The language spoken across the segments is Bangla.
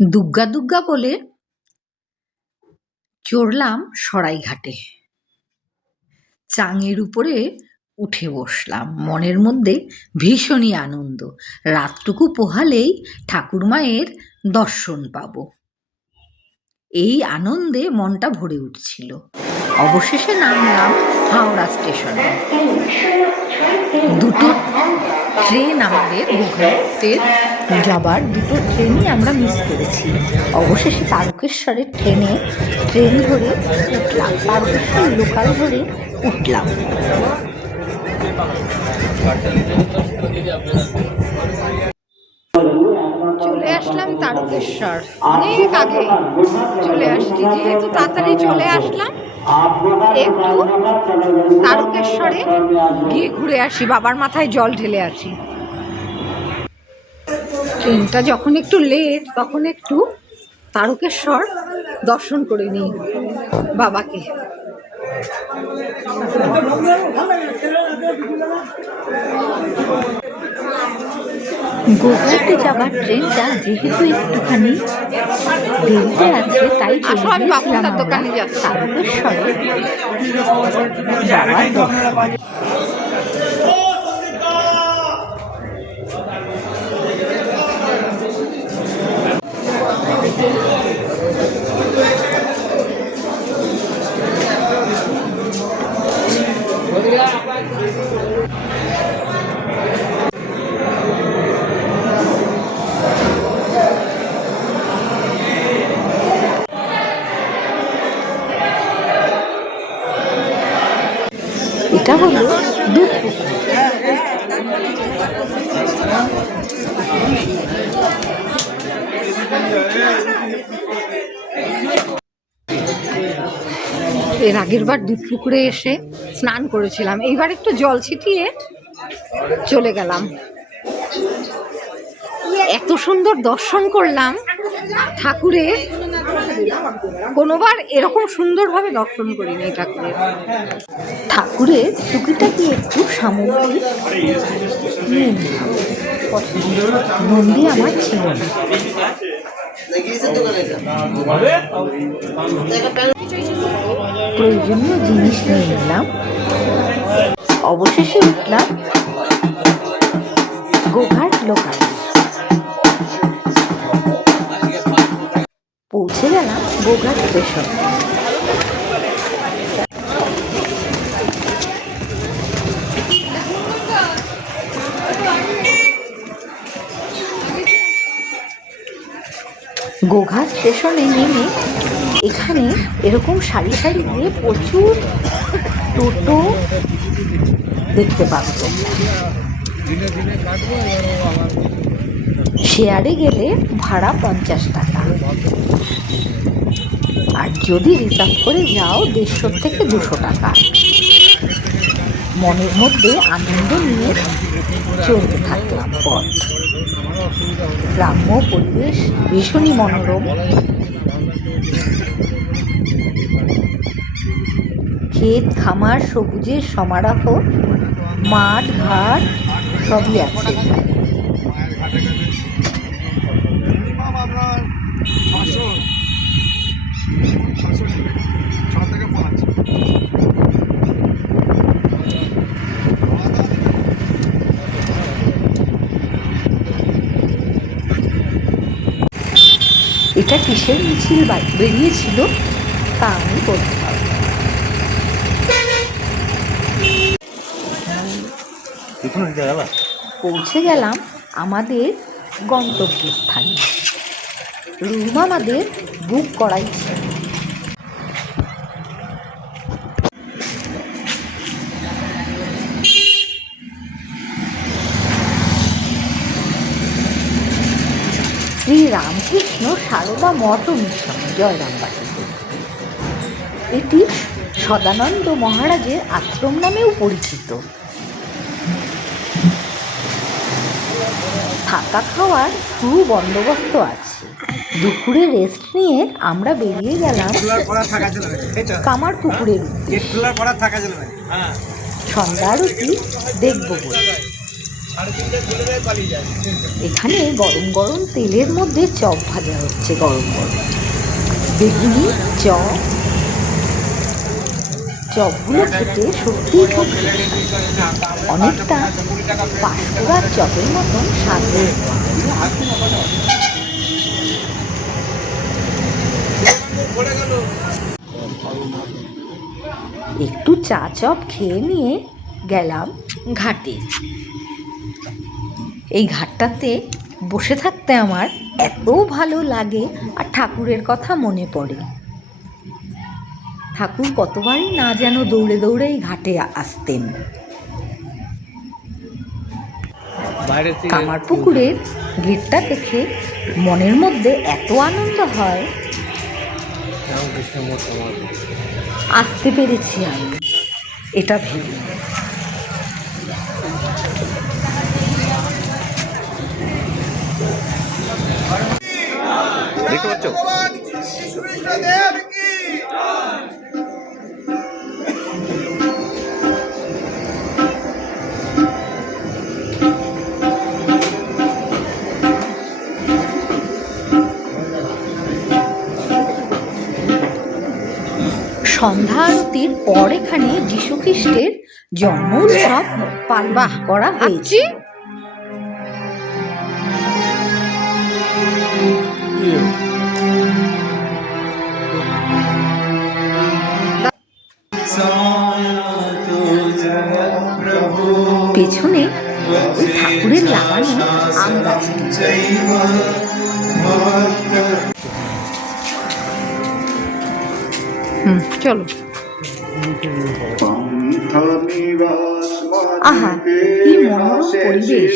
দুগ্গা দুগ্গা বলে চড়লাম সরাইঘাটে। চাঙের উপরে উঠে বসলাম, মনের মধ্যে ভীষণই আনন্দ। রাতটুকু পোহালেই ঠাকুরমায়ের দর্শন পাব, এই আনন্দে মনটা ভরে উঠছিল। অবশেষে নামলাম হাওড়া স্টেশনে। দুটো ট্রেন, আমাদের গোঘাটের যাবার দুটো ট্রেনই আমরা মিস করেছি। অবশেষে তারকেশ্বরের ট্রেন ধরে উঠলাম, তারকেশ্বর লোকাল ধরে উঠলাম। চলে আসলাম তারকেশ্বর, অনেক আগে চলে আসছি। যেহেতু তাড়াতাড়ি চলে আসলাম, একটু তারকেশ্বরে গিয়ে ঘুরে আসি, বাবার মাথায় জল ঢেলে আসি। ট্রেনটা যখন একটু লেট, তখন একটু তারকেশ্বর দর্শন করে নিই বাবাকে। গোঘাটে যাবার ট্রেনটা যেহেতু একটুখানি দেরিতে আছে, তাই চলে গিয়েছিলাম আমরা তারকেশ্বরে যাওয়ার দর্শন। এটা হলো দুধপুকুর। এর আগের বার দুধপুকুরে এসে স্নান করেছিলাম, এইবার একটু জল ছিটিয়ে চলে গেলাম। এত সুন্দর দর্শন করলাম ঠাকুরের, কোনোবার এরকম সুন্দরভাবে দর্শন করিনি ঠাকুরের টুকিটাকি একটু সামগ্রিক নিয়ে নিলাম। নন্দী আমার ছিল না। প্রয়োজনীয় জিনিস নিয়ে নিলাম। অবশেষে উঠলাম গোঘাট লোকাল। পৌঁছে গেলাম গোঘাট স্টেশন। গোঘাট স্টেশনে নেমে এখানে এরকম সারি সারি দিয়ে প্রচুর টোটো দেখতে পাবো। শেয়ারে গেলে ভাড়া 50 টাকা, আর যদি রিজার্ভ করে যাও 150 থেকে 200 টাকা। মনের মধ্যে আনন্দ নিয়ে চলতে থাকলাম পথ। গ্রাম্য পরিবেশ ভীষণই মনোরম। ক্ষেত খামার, সবুজের সমারোহ, মাঠ ঘাট সবই আছে। এটা কিসের মিছিল বেরিয়েছিল তা আমি বলতে পারব। পৌঁছে গেলাম আমাদের গন্তব্যস্থানে। রুম আমাদের বুক করাই ছিল। শ্রী রামকৃষ্ণ সারদা মঠ মিশন, জয়রামবাটিতে। এটি সদানন্দ মহারাজের আশ্রম নামেও পরিচিত। থাকা খাওয়ার সুবন্দোবস্ত আছে। দুপুরে রেস্ট নিয়ে আমরা বেরিয়ে গেলাম কামারপুকুরের উদ্দেশ্যে। সন্ধ্যা আরতি দেখব বলে এখানে গরম গরম তেলের মধ্যে চপ ভাজা হচ্ছে, গরম গরম বেগুনি চপ। চপগুলো খেতে সত্যিই খুব অনেকটা পাঁশকুড়ার চপের মতন স্বাদ হয়ে। একটু চা চপ খেয়ে নিয়ে গেলাম ঘাটে। এই ঘাটটাতে বসে থাকতে আমার এত ভালো লাগে, আর ঠাকুরের কথা মনে পড়ে। ঠাকুর কতবারই না যেন দৌড়ে দৌড়ে এই ঘাটে আসতেন। কামারপুকুরের গেটটা দেখে মনের মধ্যে এত আনন্দ হয়, আসতে পেরেছি আমি এটা ভেবে। দেখতে পাচ্ছ? সন্ধ্যা আরতির পর এখানে যীশু খ্রিস্টের জন্ম উৎসব পালন করা হয়েছে। পেছনে ওই ঠাকুরের লাগানো আম গাছটি। চলো। আহা, কি মনোরম পরিবেশ।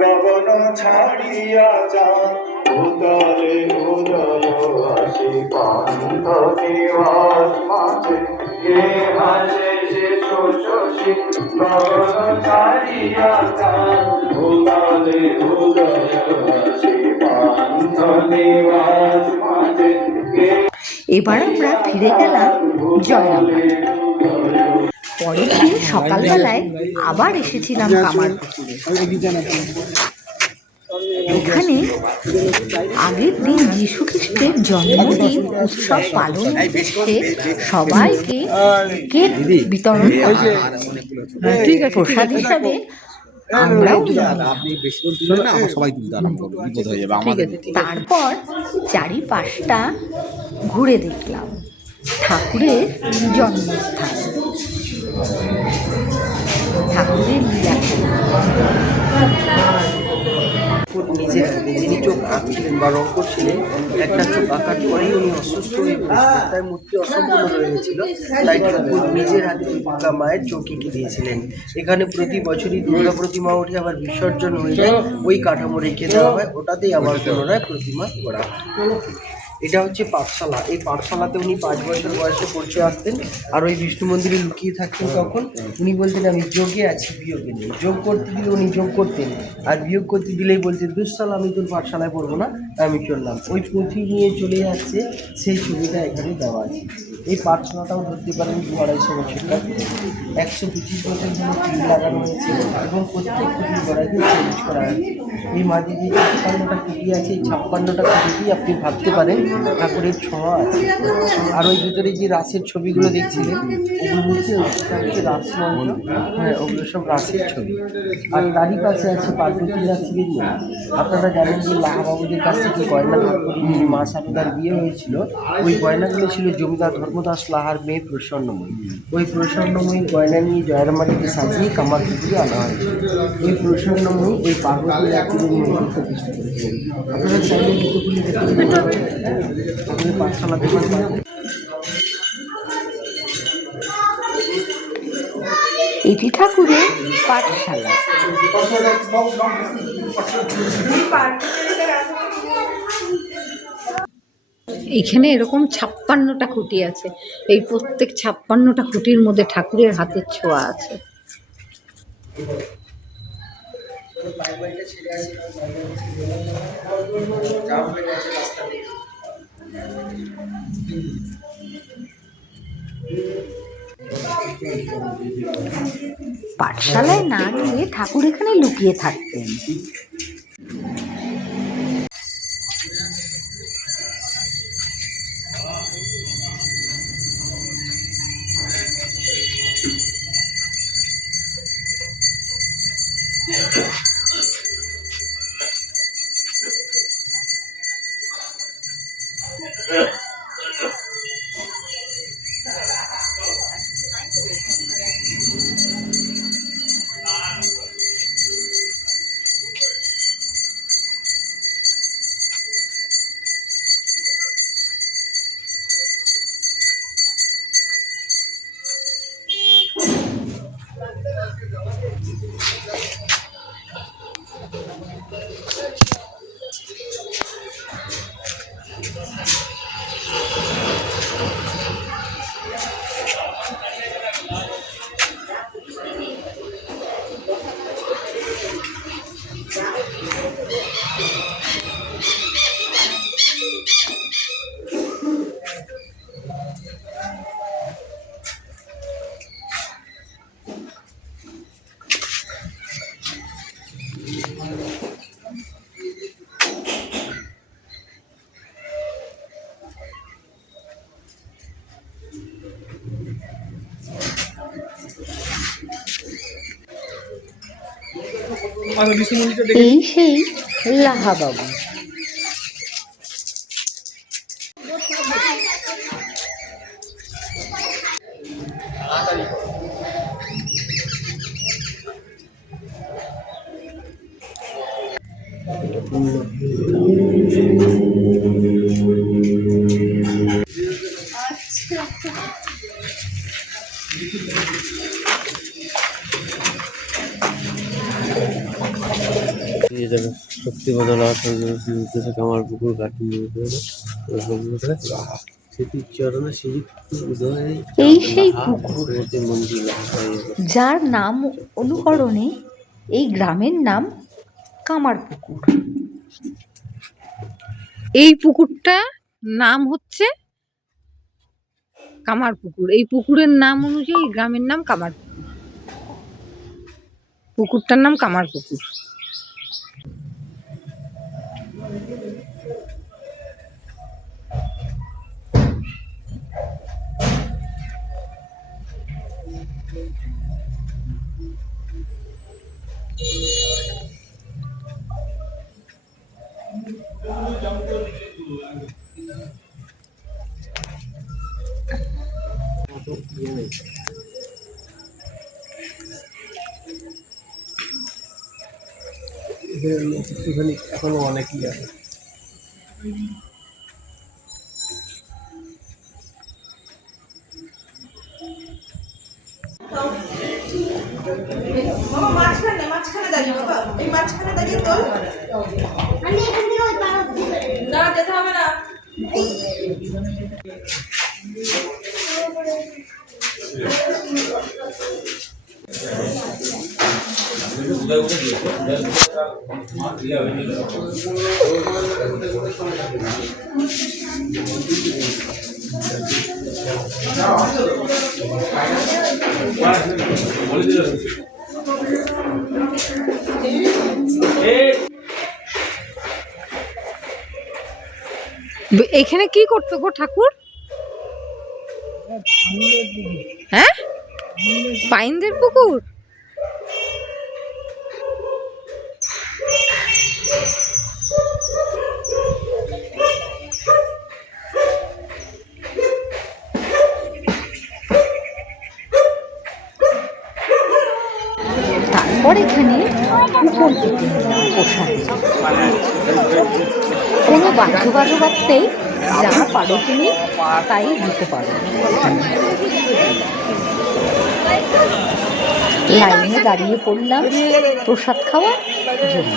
গগন ছাড়িয়া যান উদরে উদয় আসি পান্থ নিবাস মাঝে কে হাসে সে শোষী গগন ছাড়িয়া যান উদরে উদয় আসি পান্থ নিবাস মাঝে। এবার আমরা ফিরে গেলাম জয়রামবাটি। পরের দিন সকালবেলায় আবার এসেছিলাম কামারপুকুরে। এখানে আগের দিন যীশু খ্রিস্টের জন্মদিন উৎসব পালন উদ্দেশ্যে সবাইকে কেক বিতরণ করা হয়। প্রসাদ হিসাবে আমরাও তারপর চারিপাশটা ঘুরে দেখলাম ঠাকুরের জন্মস্থান, ঠাকুরের লীলাখেলা। নিজে হাতে যিনি চোখ আঁকছিলেন বা রং করছিলেন, একটা চোখ আঁকার পরেই উনি অসুস্থ হয়ে পড়েছিলেন, তাই মূর্তি অসম্পূর্ণ রয়ে গেছিল। তাই ঠাকুর নিজের হাতে দুর্গা মায়ের চোখ এঁকে দিয়েছিলেন। এখানে প্রতি বছরই দুর্গা প্রতিমা উঠে আবার বিসর্জন হয়ে যায়, ওই কাঠামো রেখে দেওয়া হয়, ওটাতেই আবার পুনরায় প্রতিমা করা হয়। এটা হচ্ছে পাঠশালা। এই পাঠশালাতে উনি 5 বছর বয়সে পড়তে আসতেন, আর ওই বিষ্ণু মন্দিরে লুকিয়ে থাকতেন। তখন উনি বলতেন আমি যোগে আছি, বিয়োগে নেই। যোগ করতে দিলে উনি যোগ করতেন, আর বিয়োগ করতে দিলেই বলতেন দুঃসাল আমি তোর পাঠশালায় পড়বো না, আমি চললাম। ওই পুঁথি নিয়ে চলে যাচ্ছে, সেই ছবিটা এখানে দেওয়া আছে। এই পাঠশালাটাও ধরতে পারেন 2-250 বছরটা। 125 বছর ধরে টিন লাগানো হয়েছে এবং প্রত্যেক খুঁটির গোড়াকে চেঞ্জ করা হয়েছে। এই মাঝে যে 56টা খুঁটি আছে, এই 56টা খুঁটিতেই আপনি ভাবতে পারেন ঠাকুরের ছোঁয়া আছে। আর ওই ভিতরে যে রাসের ছবিগুলো দেখছিলেন, ওগুলো হচ্ছে রাসমঞ্চ, হ্যাঁ ওগুলো সব রাসের ছবি। আর তারই পাশে আছে পার্বতী শিবের মন্দির। আপনারা জানেন যে লাহাবাবুদের কাছ থেকে গয়না ধার করে মা সারদার বিয়ে হয়েছিল, ওই গয়নাগুলো ছিল জমিদার ধর্মদাস লাহার মেয়ে প্রসন্নময়ী। ওই প্রসন্নময়ী গয়না নিয়ে জয়রামবাটিকে সাজিয়ে কামারপুকুরে আনা হয়েছিল। ওই প্রসন্নময়ী ওই পার্বতী ঠাকুরের মন্দির প্রতিষ্ঠা করেছিলেন। আপনারা চাইলে জুতোগুলি দেখতে পাবেন, ঠাকুরের পাঠশালা দেখতে পাবেন। এটি ঠাকুরের পাঠশালা। এখানে এরকম 56টা খুঁটি আছে। এই প্রত্যেক 56টা খুঁটির মধ্যে ঠাকুরের হাতের ছোঁয়া আছে। পাঠশালায় না গিয়ে ঠাকুর এখানে লুকিয়ে থাকতেন। এই সেই লাহাবাবু। শক্তি বদল কামার পুকুর স্মৃতিচরণে শ্রীযুক্ত উদয় এই সেই পুকুর মন্দির যার নাম অনুকরণে এই গ্রামের নাম কামারপুকুর। এই পুকুরটা নাম হচ্ছে কামারপুকুর। এই পুকুরের নাম অনুযায়ী এই গ্রামের নাম কামারপুকুর। পুকুরটার নাম কামারপুকুর। এখানে এখনো অনেকই আছে। মাঝখানে দাঁড়িয়ে বাবা, এই মাঝখানে দাঁড়িয়ে তোল। আমি এখান থেকে ওই পার না যেতে হবে না। এখানে কি করতো গো ঠাকুর? হ্যাঁ, পাইনদের পুকুর। তারপর এখানে কুপন কোনো বাধ্যবাধকতাতেই যা পারো তুমি তাই দিতে পারো। লাইনে দাঁড়িয়ে পড়লাম প্রসাদ খাওয়ার জন্য।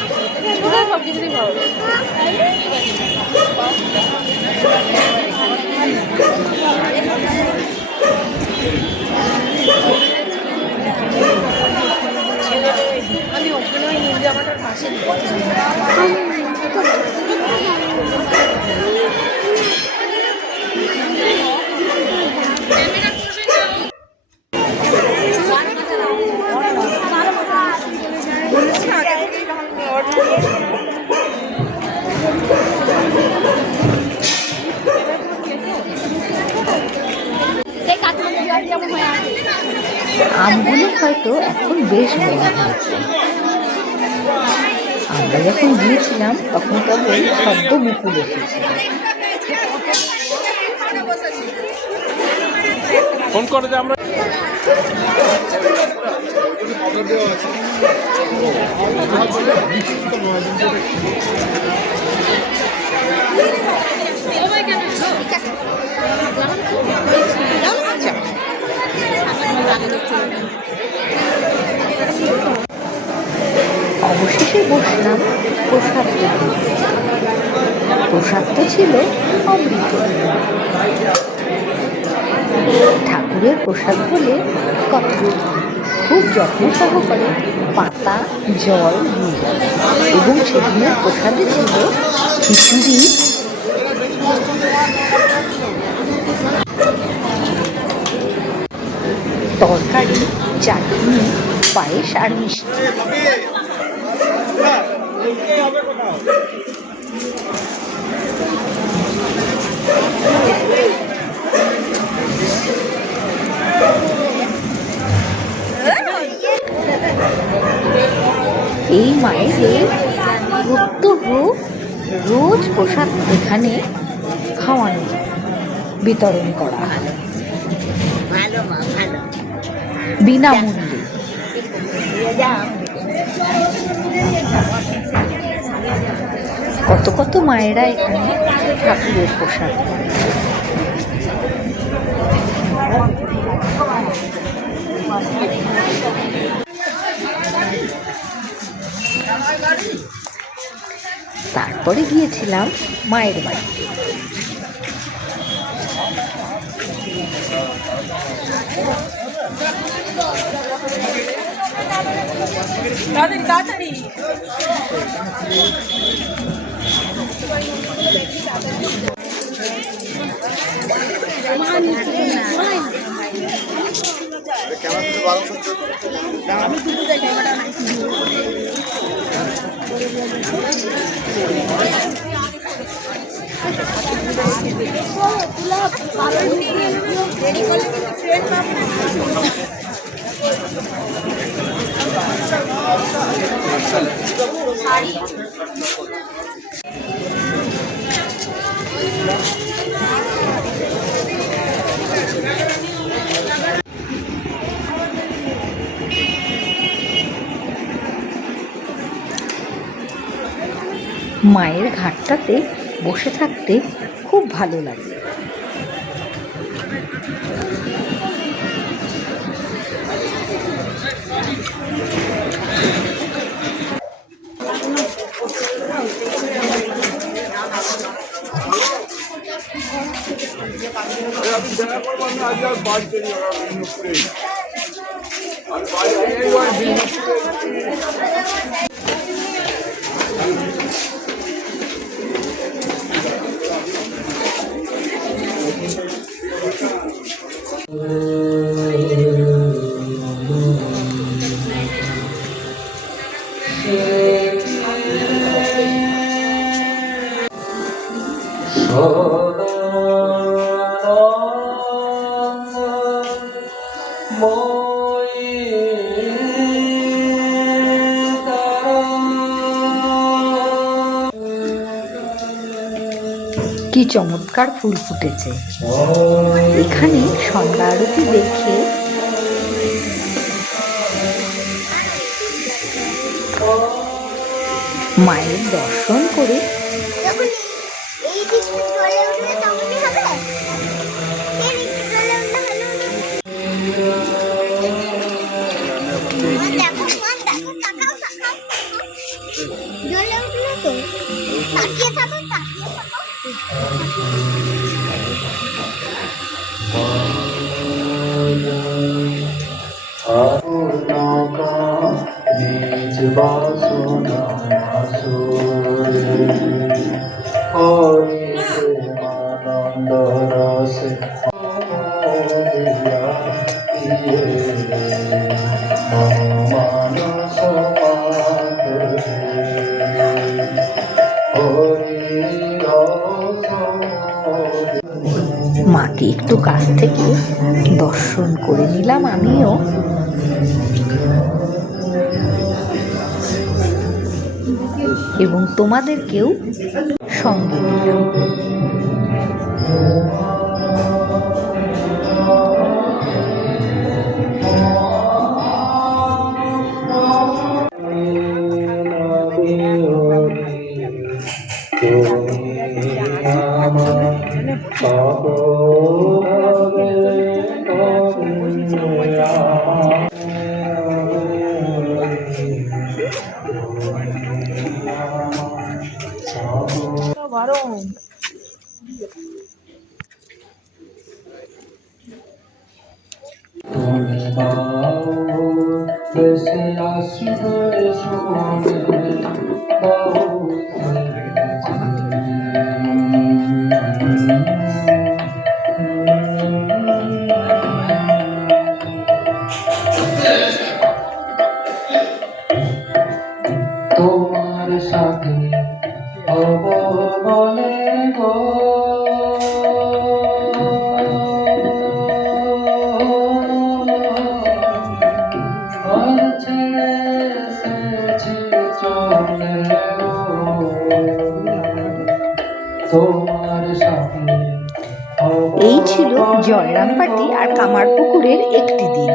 আমি ওখানে ওই নীল জামাটার পাশে তো এখন বেশ বড় হয়েছে। আমরা যখন গিয়েছিলাম তখন কেবল সদ্য মুকুল এসেছিল। ফোন করে যে আমরা অবশেষে বসলাম প্রসাদ খেতে। প্রসাদ তো ছিল অমৃত। ঠাকুরের প্রসাদ বলে কথা, খুব যত্ন সহকারে পাতা, জল দিয়ে, এবং সেদিনের প্রসাদে ছিল খিচুড়ি, তরকারি, চাটনি, পায়েস আর মিষ্টি। এই মায়েদের প্রত্যহ রোজ প্রসাদ এখানে খাওয়ানো, বিতরণ করা হয় বিনামূল্যে। কত কত মায়েরা এখানে ঠাকুরের প্রসাদ করে। তারপরে গিয়েছিলাম মায়ের বাড়িতে। মায়ের ঘাটটাতে বসে থাকতে খুব ভালো লাগে। কি চমৎকার ফুল ফুটেছে এখানে। সন্ধ্যা আরতি দেখে মায়ের দর্শন করে মাকে একটু কাছ থেকে দর্শন করে নিলাম আমিও। এবং তোমাদেরকেও সঙ্গে নিলাম। তোমার সাথে হব বলে গো আর ছেড়ে এসেছি চলে গো তোমার সাথে এই ছিল জয়রামবাটি আর কামারপুকুরের একটি দিন।